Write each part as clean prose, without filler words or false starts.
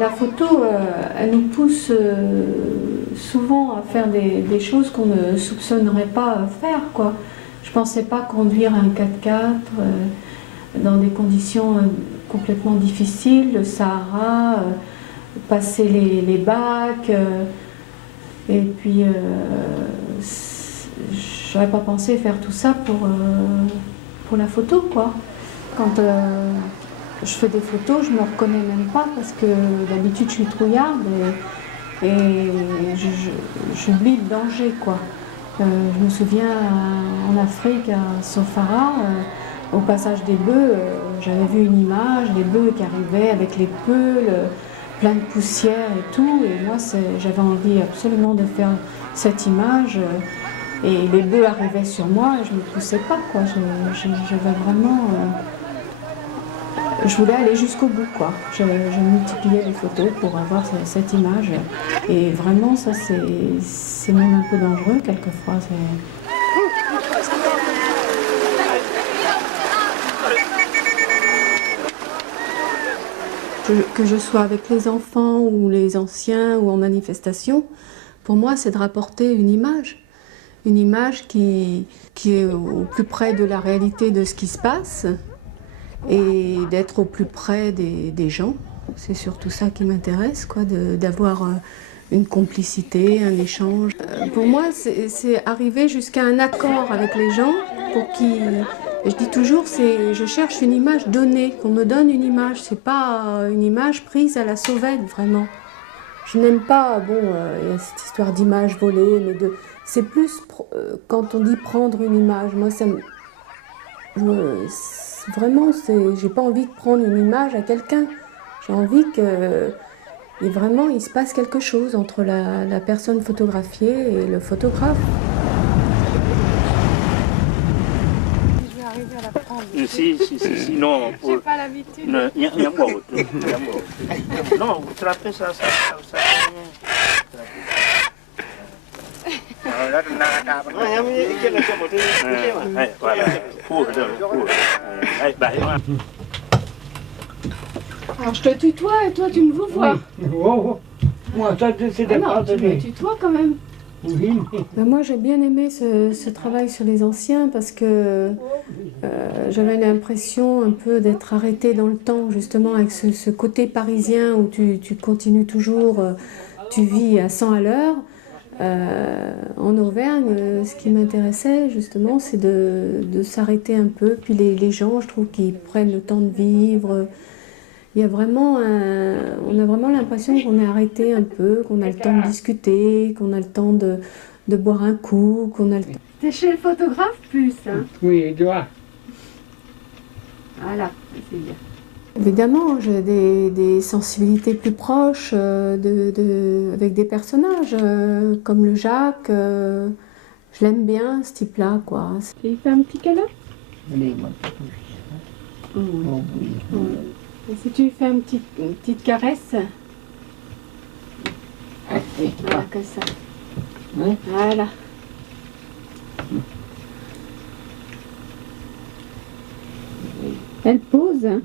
La photo, elle nous pousse souvent à faire des choses qu'on ne soupçonnerait pas faire, quoi. Je ne pensais pas conduire un 4x4 dans des conditions complètement difficiles, le Sahara, passer les bacs, et puis j'aurais pas pensé faire tout ça pour la photo, quoi. Quand je fais des photos, je me reconnais même pas parce que d'habitude je suis trouillarde et j'oublie le danger, quoi. Je me souviens en Afrique, à Sofara, au passage des bœufs, j'avais vu une image, les bœufs qui arrivaient avec les peuls, plein de poussière et tout, et moi j'avais envie absolument de faire cette image, et les bœufs arrivaient sur moi et je ne me poussais pas, quoi. J'avais vraiment... je voulais aller jusqu'au bout, quoi. Je multipliais les photos pour avoir cette image. Et vraiment, ça, c'est même un peu dangereux, quelquefois. Que je sois avec les enfants ou les anciens ou en manifestation, pour moi, c'est de rapporter une image. Une image qui est au plus près de la réalité de ce qui se passe, et d'être au plus près des gens. C'est surtout ça qui m'intéresse, quoi, d'avoir une complicité, un échange. Pour moi, c'est arriver jusqu'à un accord avec les gens pour qu'ils... Je dis toujours, je cherche une image donnée, qu'on me donne une image. C'est pas une image prise à la sauvette, vraiment. Je n'aime pas, bon, il y a cette histoire d'image volée, mais c'est plus quand on dit prendre une image. Moi, ça me... Vraiment, j'ai pas envie de prendre une image à quelqu'un. J'ai envie que vraiment il se passe quelque chose entre la personne photographiée et le photographe. Je vais arriver à la prendre. Si, non. J'ai pas l'habitude. Non, vous trappez ça. Alors je te tutoie et toi tu me vois. Moi, ça, c'est des Non, tu me tutoies quand même. Oui, Ben moi j'ai bien aimé ce travail sur les anciens parce que j'avais l'impression un peu d'être arrêtée dans le temps, justement avec ce côté parisien où tu continues toujours, tu vis à 100 à l'heure. En Auvergne, ce qui m'intéressait justement, c'est de s'arrêter un peu. Puis les gens, je trouve qu'ils prennent le temps de vivre. Il y a vraiment on a vraiment l'impression qu'on est arrêté un peu, qu'on a le temps de discuter, qu'on a le temps de boire un coup, qu'on a le temps... T'es chez le photographe plus, hein? oui, il doit. Voilà, c'est bien. Évidemment, j'ai des sensibilités plus proches avec des personnages, comme le Jacques. Je l'aime bien, ce type-là, quoi. Tu lui fais un petit câlin? Allez, moi, Oui. oh, oui. Et si tu lui fais une petite caresse? Voilà, comme ça. Oui. Voilà. Elle pose, hein?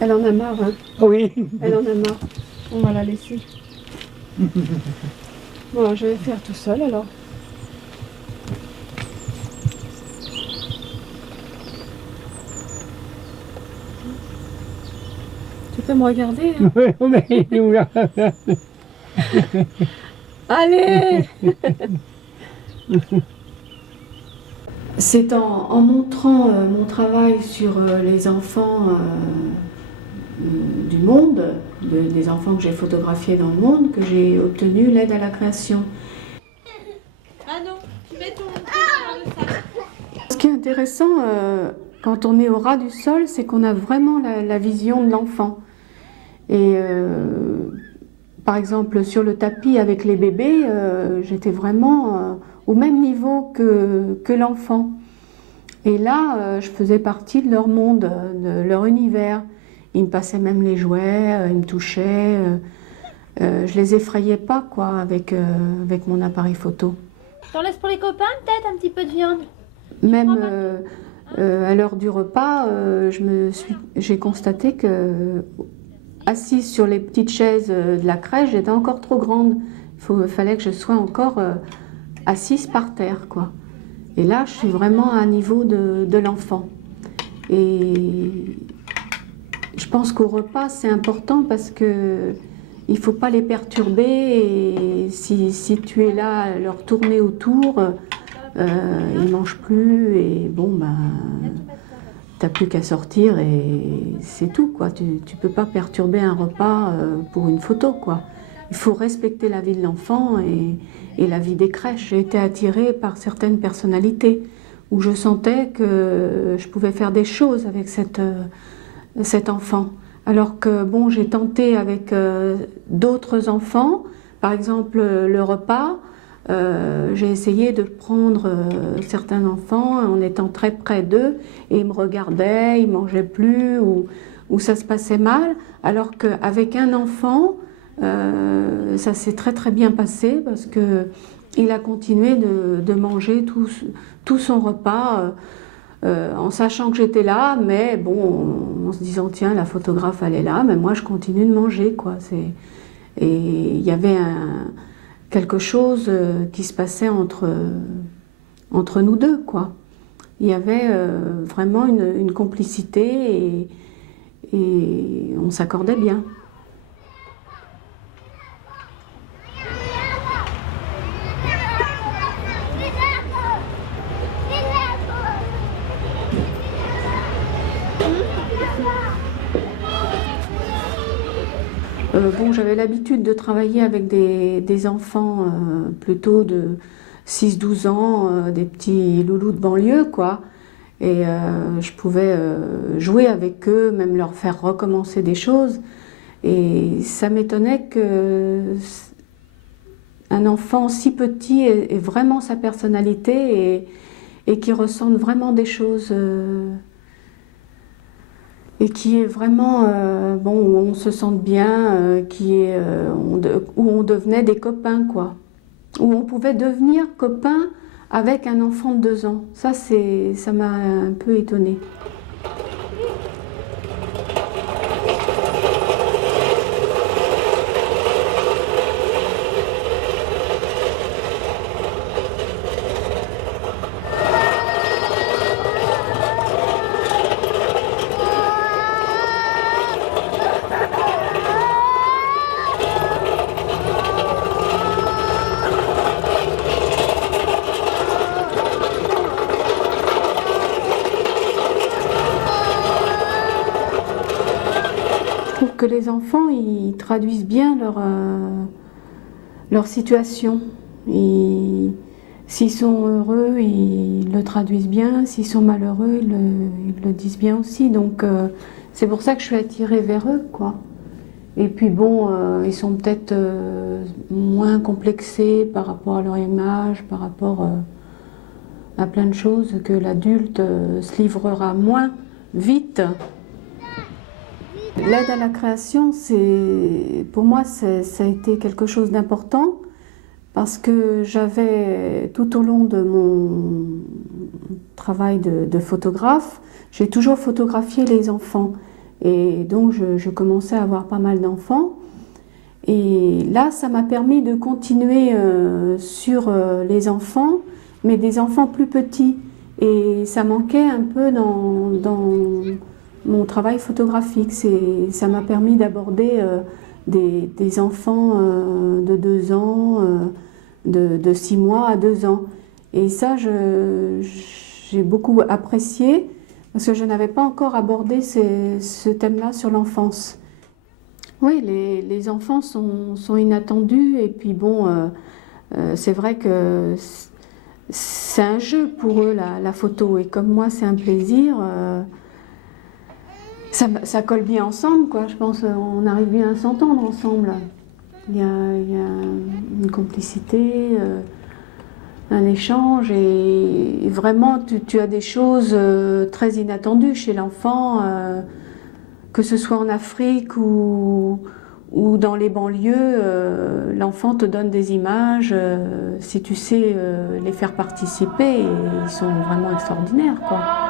Elle en a marre, hein? Oui. Elle en a marre. On va la laisser. Bon, je vais faire tout seul alors. Tu peux me regarder, hein? Oui, mais il nous regarde. Allez! C'est en montrant mon travail sur les enfants du monde, des enfants que j'ai photographiés dans le monde, que j'ai obtenu l'aide à la création. Ah non, tu mets ton pied dans le sac. Ce qui est intéressant quand on est au ras du sol, c'est qu'on a vraiment la vision de l'enfant. Et par exemple, sur le tapis avec les bébés, j'étais vraiment au même niveau que l'enfant. Et là, je faisais partie de leur monde, de leur univers. Ils me passaient même les jouets, ils me touchaient. Je les effrayais pas, quoi, avec mon appareil photo. T'en laisses pour les copains, peut-être, un petit peu de viande? Même à l'heure du repas, j'ai constaté que assise sur les petites chaises de la crèche, j'étais encore trop grande. Il fallait que je sois encore assise par terre, quoi. Et là, je suis vraiment à un niveau de l'enfant. Et je pense qu'au repas, c'est important parce que il ne faut pas les perturber. Et si tu es là à leur tourner autour, ils ne mangent plus. Et bon, ben, tu n'as plus qu'à sortir et c'est tout, quoi. Tu ne peux pas perturber un repas pour une photo, quoi. Il faut respecter la vie de l'enfant et la vie des crèches. J'ai été attirée par certaines personnalités où je sentais que je pouvais faire des choses avec cet enfant. Alors que bon, j'ai tenté avec d'autres enfants, par exemple le repas, j'ai essayé de prendre certains enfants en étant très près d'eux et ils me regardaient, ils ne mangeaient plus ou ça se passait mal, alors qu'avec un enfant, ça s'est très très bien passé parce qu'il a continué de manger tout son repas en sachant que j'étais là, mais bon, en se disant tiens, la photographe elle est là, mais moi je continue de manger, quoi. Et il y avait quelque chose qui se passait entre nous deux, quoi. Il y avait vraiment une complicité et on s'accordait bien. Bon, j'avais l'habitude de travailler avec des enfants plutôt de 6-12 ans, des petits loulous de banlieue, quoi. Et je pouvais jouer avec eux, même leur faire recommencer des choses. Et ça m'étonnait qu'un enfant si petit ait vraiment sa personnalité et qui ressente vraiment des choses. Et qui est vraiment, bon, où on se sente bien, où on devenait des copains, quoi. Où on pouvait devenir copains avec un enfant de 2 ans. Ça m'a un peu étonnée. Que les enfants ils traduisent bien leur situation. S'ils sont heureux, ils le traduisent bien. S'ils sont malheureux, ils le disent bien aussi. Donc c'est pour ça que je suis attirée vers eux, quoi. Et puis bon, ils sont peut-être moins complexés par rapport à leur image, par rapport à plein de choses que l'adulte se livrera moins vite. L'aide à la création, pour moi, ça a été quelque chose d'important parce que j'avais, tout au long de mon travail de photographe, j'ai toujours photographié les enfants. Et donc, je commençais à avoir pas mal d'enfants. Et là, ça m'a permis de continuer sur les enfants, mais des enfants plus petits. Et ça manquait un peu dans mon travail photographique. Ça m'a permis d'aborder des enfants de 2 ans, de 6 mois à 2 ans. Et ça, j'ai beaucoup apprécié parce que je n'avais pas encore abordé ce thème-là sur l'enfance. Oui, les enfants sont inattendus et puis bon, c'est vrai que c'est un jeu pour eux la photo et comme moi c'est un plaisir. Ça colle bien ensemble, quoi. Je pense qu'on arrive bien à s'entendre ensemble. Il y a une complicité, un échange et vraiment tu as des choses très inattendues chez l'enfant, que ce soit en Afrique ou Ou dans les banlieues, l'enfant te donne des images, si tu sais les faire participer, ils sont vraiment extraordinaires, quoi.